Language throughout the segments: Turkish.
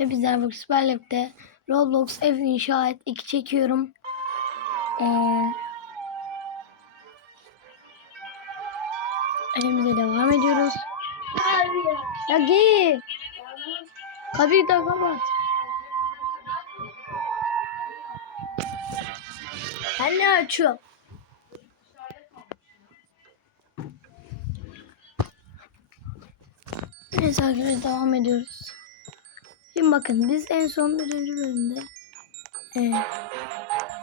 Hepinize Süper Lig'de Roblox ev inşa et 2 çekiyorum. Ee, evimize devam ediyoruz. Ya git. Kapıyı da kapat. Ben ne açıyorum? Neyse arkadaşlar devam ediyoruz. Şimdi bakın biz en son birinci bölümde e,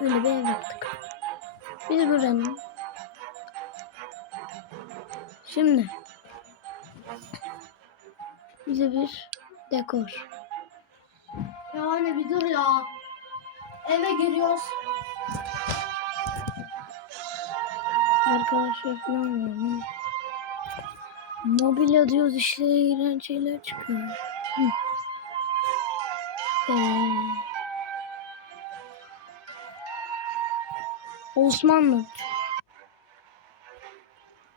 böyle bir ev yaptık. Biz buranın şimdi bize bir dekor. Ya anne bir dur ya. Eve giriyoruz. Arkadaşlar falan var. Mobilya diyoruz işte iğrenç şeyler çıkıyor. Hı. Ee, Osmanlı.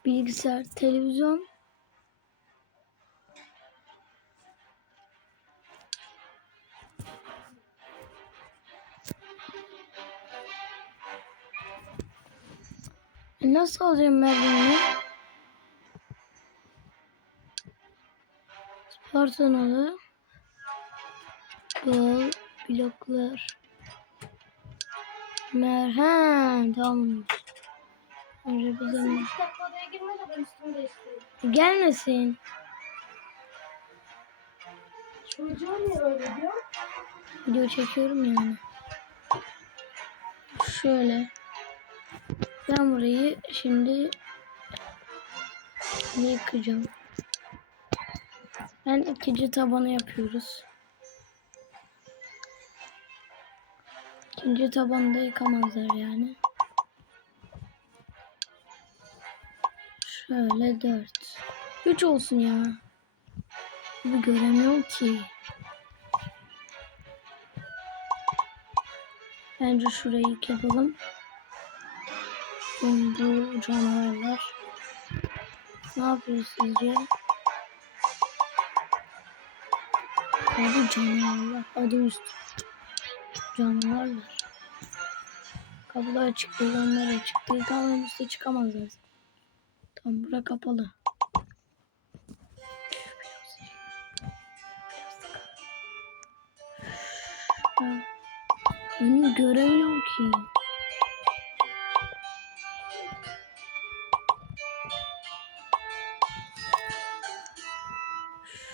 Bilgisayar, televizyon. E, Nasıl alacağım ben bunu? Spartanalı. Bal, bloklar. Merhem. Tamam. Önce bize ne? 3 dakika odaya girme de ben üstümü değiştireyim. Gelmesin. Çocuğa niye öyle diyor? Video çekiyorum yani. Şöyle. Ben burayı şimdi yıkacağım. Ben ikinci tabanı yapıyoruz. İkinci tabanı da yıkamazlar yani. Şöyle dört. Üç olsun ya. Bu göremiyorum ki. Bence şurayı yapalım. Şimdi bu canavarlar. Ne yapıyor sizce? Abi canavarlar. Adı üstü. Canavarlar. Kapılar açık değil, açık değil. Tamam üstte çıkamazlar. Tamam bura kapalı. Önümü göremiyorum ki.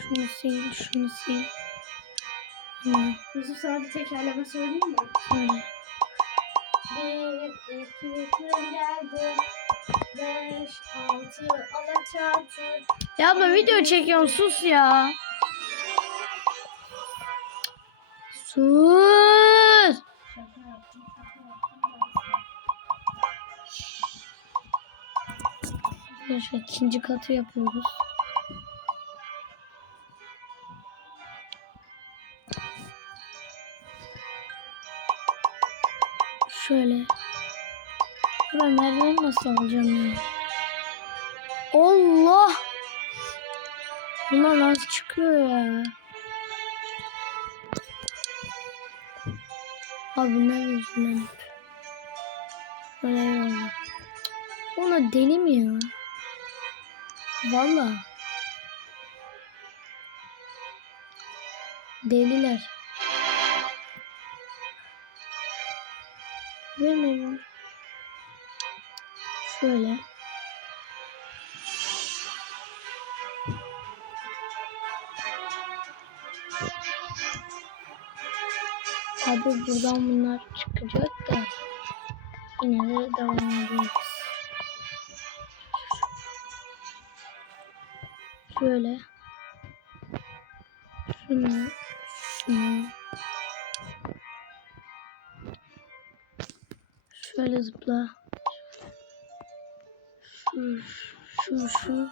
Şunu sil, şunu sil. Hı, Yusuf sana bir tekerleme söyleyeyim mi? Bir, iki, üç geldi. Beş, altı, alaçatı. Ya abla video çekiyorum sus ya. Sus. Şaka yaptım, şaka yaptım. Arkadaşlar ikinci katı yapıyoruz. Şöyle. Ben merdiveni nasıl alacağım ya? Allah! Bunlar nasıl çıkıyor ya? Abi bunlar yüzünden hep. Böyle eyvallah. Ona deli mi ya? Valla. Deliler. Vermiyorum. Şöyle. Abi buradan bunlar çıkacak da yine de devam ediyoruz. Şöyle. Şunu. Şunu. Zıpla. Şu, şu, şu.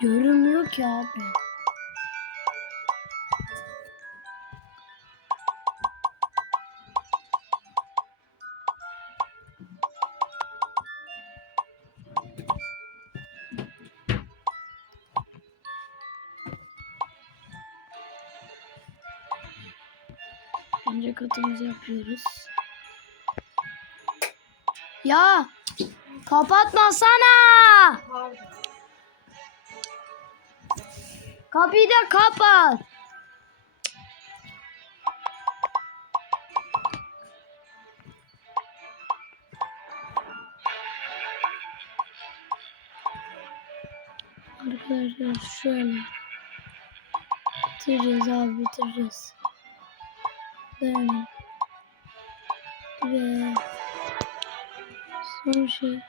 Görünmüyor ki abi. İkinci katımızı yapıyoruz. Ya kapatmasana. Pardon. Kapıyı da kapat. Arkadaşlar şöyle. Bitireceğiz abi bitireceğiz. Dayanın. Ve son şey.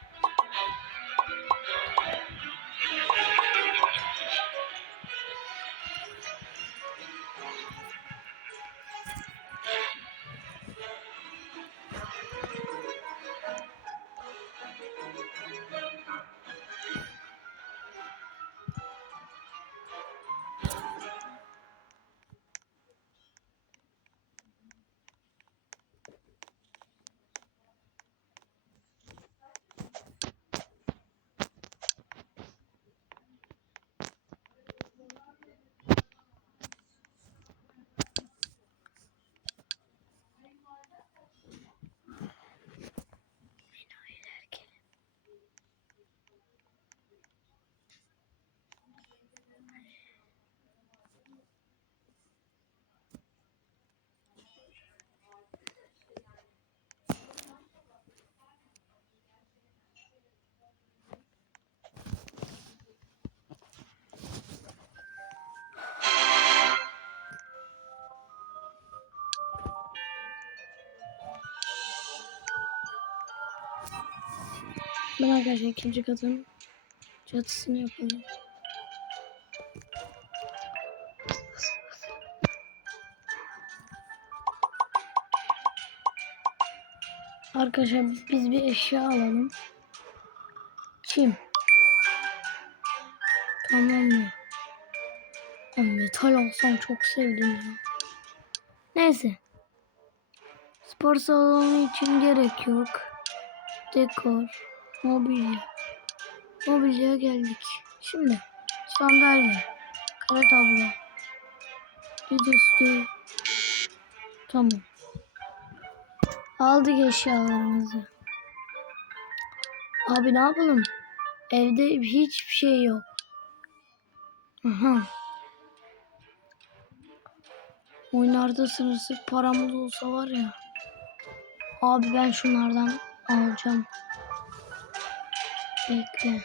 Ben arkadaşlar ikinci katın çatısını yapalım. Arkadaşlar biz bir eşya alalım. Çim. Tamam mı? Aa, metal alsam çok sevdim ya. Neyse. Spor salonu için gerek yok. Dekor. Mobilya. Mobilyaya geldik. Şimdi sandalye. Kara tablo. Dizüstü. Tamam. Aldık eşyalarımızı. Abi ne yapalım? Evde hiçbir şey yok. Aha. Oyunlarda sınırsız paramız olsa var ya. Abi ben şunlardan alacağım. Bekle.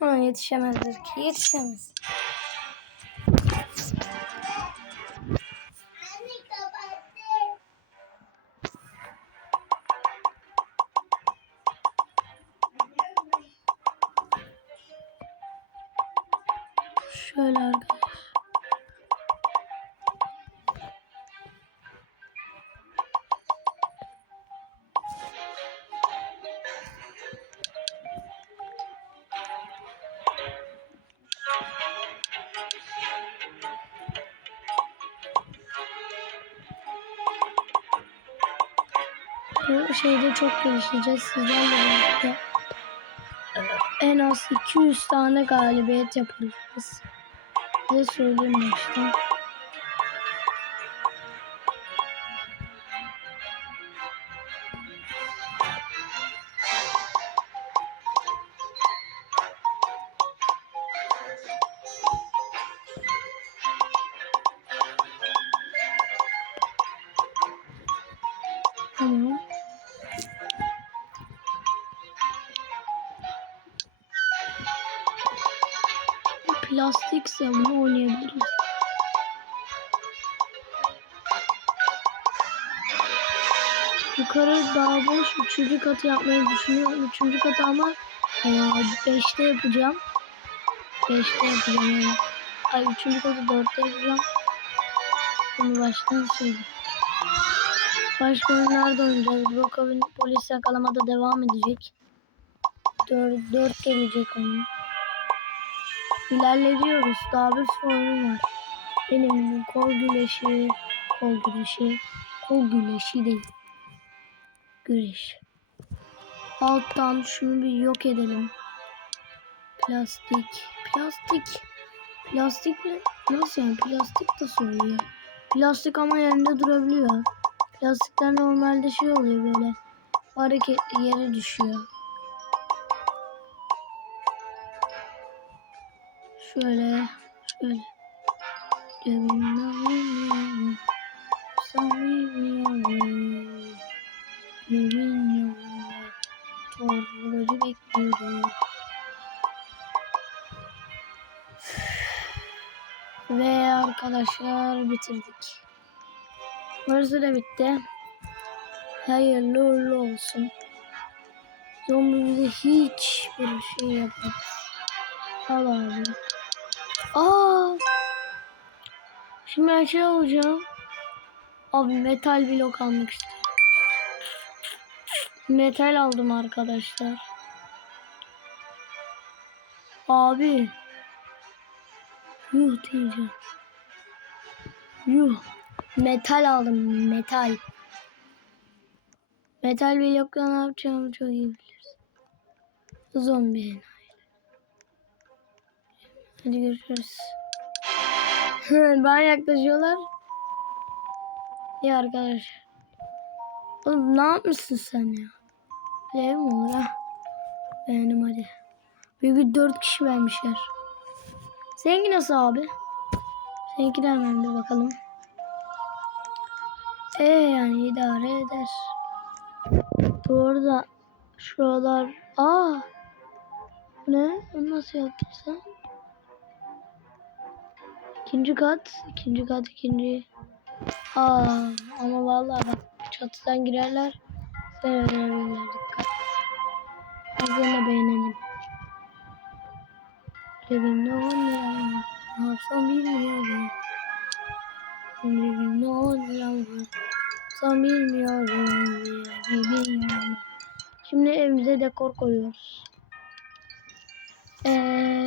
Ha yetişemezdir ki. Yetişemez. Bu şeyde çok gelişeceğiz sizlerle birlikte. En az 200 tane galibiyet yaparız. Size söyleyeyim baştan. Plastikse bunu oynayabiliriz. Yukarı daha boş. Üçüncü katı yapmayı düşünüyorum. Üçüncü katı ama e, beşte yapacağım. Beşte yapacağım yani. Ay üçüncü katı dörtte yapacağım. Bunu baştan söyleyeyim. Başka oyunlarda oynayacağız. Brokov'un polis yakalamada devam edecek. 4, 4 gelecek onun. İlerliyoruz. Daha bir sürü oyun var. Benim kol güreşi, kol güreşi, kol güreşi değil. Güreş. Alttan şunu bir yok edelim. Plastik, plastik. Plastikle nasıl yani plastik de soruyor. Plastik ama yerinde durabiliyor. Plastikler normalde şey oluyor böyle hareketli yere düşüyor. Şöyle şöyle. Cebimden samimiyorum. Evin yolunda torbacı bekliyorum. Ve arkadaşlar bitirdik. Burası da bitti. Hayırlı uğurlu olsun. Zombi bize hiçbir şey yapmaz. Al abi. Aa! Şimdi ben şey alacağım. Abi metal blok almak istiyorum. Metal aldım arkadaşlar. Abi. Yuh diyeceğim. Yuh. Metal aldım. Metal. Metal blokla ne yapacağımı çok iyi biliriz. Zombi. Hadi görüşürüz. Bana yaklaşıyorlar. Ya arkadaş. Oğlum ne yapmışsın sen ya? Böyle ev mi olur ha? Beğendim hadi. Büyük dört kişi vermişler. Seninki nasıl abi? Seninki de hemen bir bakalım. Ee yani idare eder. Doğru da şuralar... Aa! Ne? Onu nasıl yaptın sen? İkinci kat, ikinci kat, ikinci. Aa, ama vallahi bak çatıdan girerler. Sevebilirler dikkat. Azını beğenelim. Cebimde on lira var. Ne yapsam bilmiyorum. Cebimde on lira var. Yapsam bilmiyorum. bilmiyorum. Şimdi evimize dekor koyuyoruz. Eee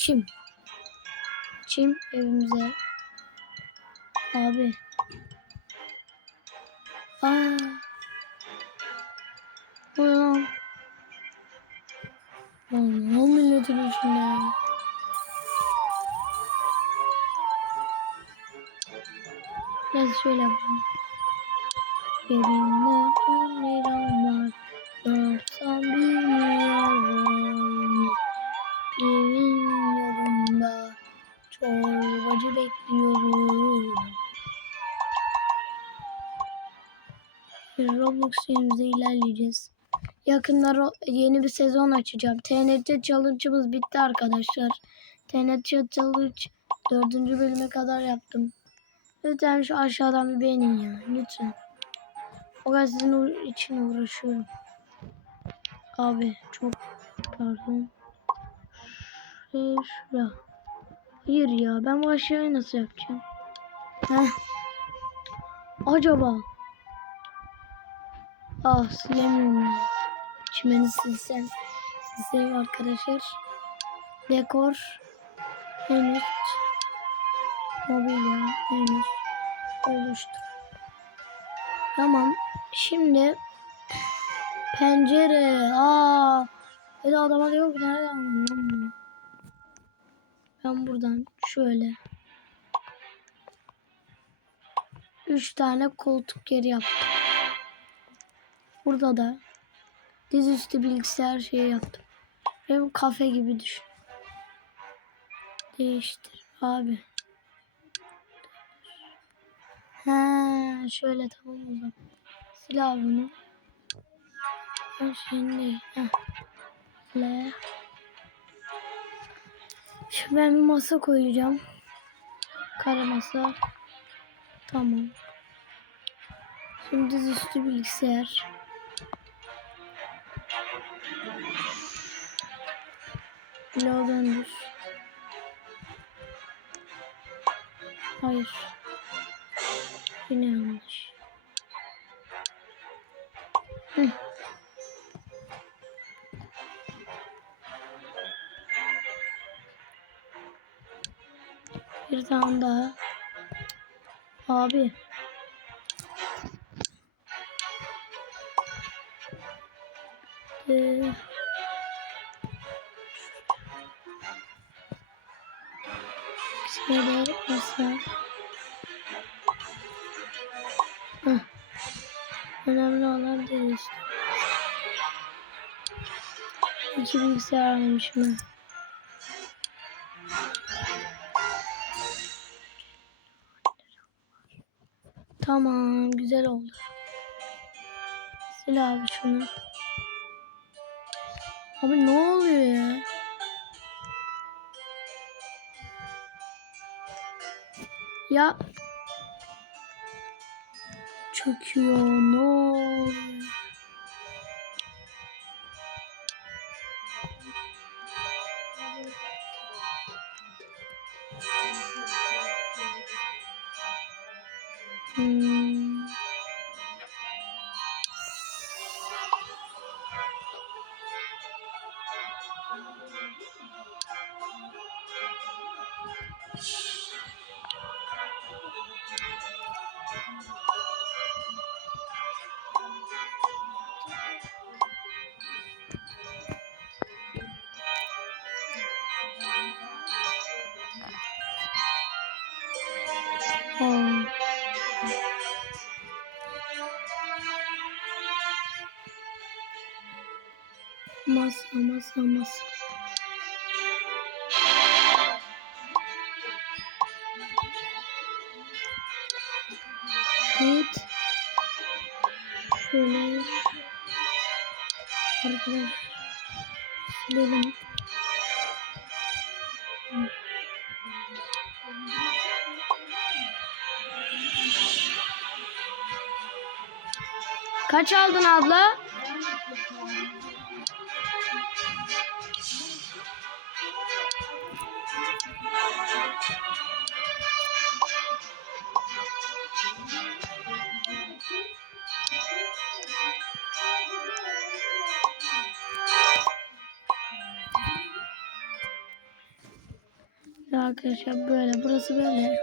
çim. Çim evimize. Abi. Aa. Bu ne lan? Oğlum ne milletin içinde ya? Biraz şöyle yapalım. Cebimde on liram var. Ne yapsam bilmiyorum. Roblox serimize ilerleyeceğiz. Yakında yeni bir sezon açacağım. TNT challenge'ımız bitti arkadaşlar. TNT challenge dördüncü bölüme kadar yaptım. Lütfen şu aşağıdan bir beğenin ya. Lütfen. O kadar sizin için uğraşıyorum. Abi çok pardon. Şura. Hayır ya ben bu aşağıyı nasıl yapacağım? Heh. Acaba. Ah silemiyorum. Çimeni silsem. Silsem arkadaşlar. Dekor. En üst. Mobilya. En üst. Oluştur. Tamam. Şimdi pencere. Aa. De adama diyor ki nereden anlamıyorum. Ben buradan şöyle üç tane koltuk yeri yaptım. Burada da dizüstü bilgisayar şeyi yaptım. Ve kafe gibi düşün. Değiştir abi. Ha şöyle tamam o zaman. Sil abi bunu. Şimdi. Ha. Le. Şimdi ben bir masa koyacağım. Kara masa. Tamam. Şimdi dizüstü bilgisayar. Bloğa döndür. Hayır. Yine yanlış. Hı. Bir tane daha. Abi. Bilgisayar almışım. Tamam güzel oldu. Sil abi şunu. Abi ne oluyor ya? Ya çöküyor ne oluyor? Aa. Masa masa Evet. Şöyle. Arkadaşlar. Silelim. Kaç aldın abla? Arkadaşlar böyle burası böyle.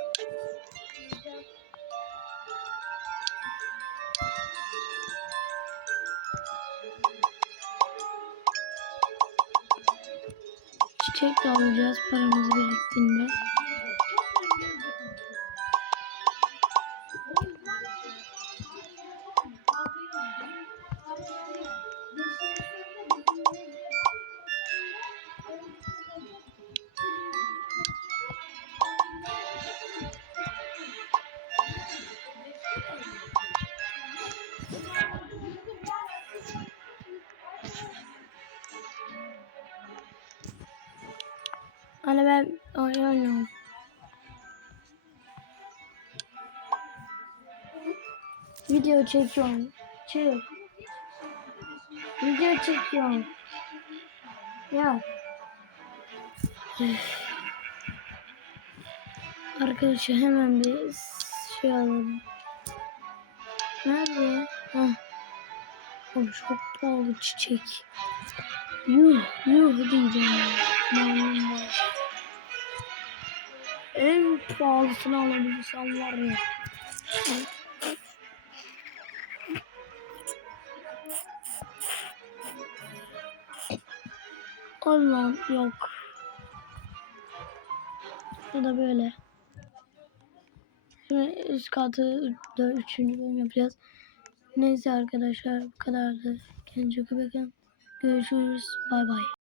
Çiçek de alacağız paramız biriktiğinde. Ben oynamıyorum. Video çekiyorum. Çek. Video çekiyorum. Ya. Arkadaşlar hemen bir şey alalım. Nerede? Hah. Oğlum çok pahalı çiçek. Yuh yuh diyeceğim. Malum var. En pahalısını alabilirsem var ya. Allah'ım yok. Bu da böyle. Şimdi üst katı da üçüncü bölüm yapacağız. Neyse arkadaşlar bu kadardı. Kendinize bakın. Görüşürüz. Bay bay.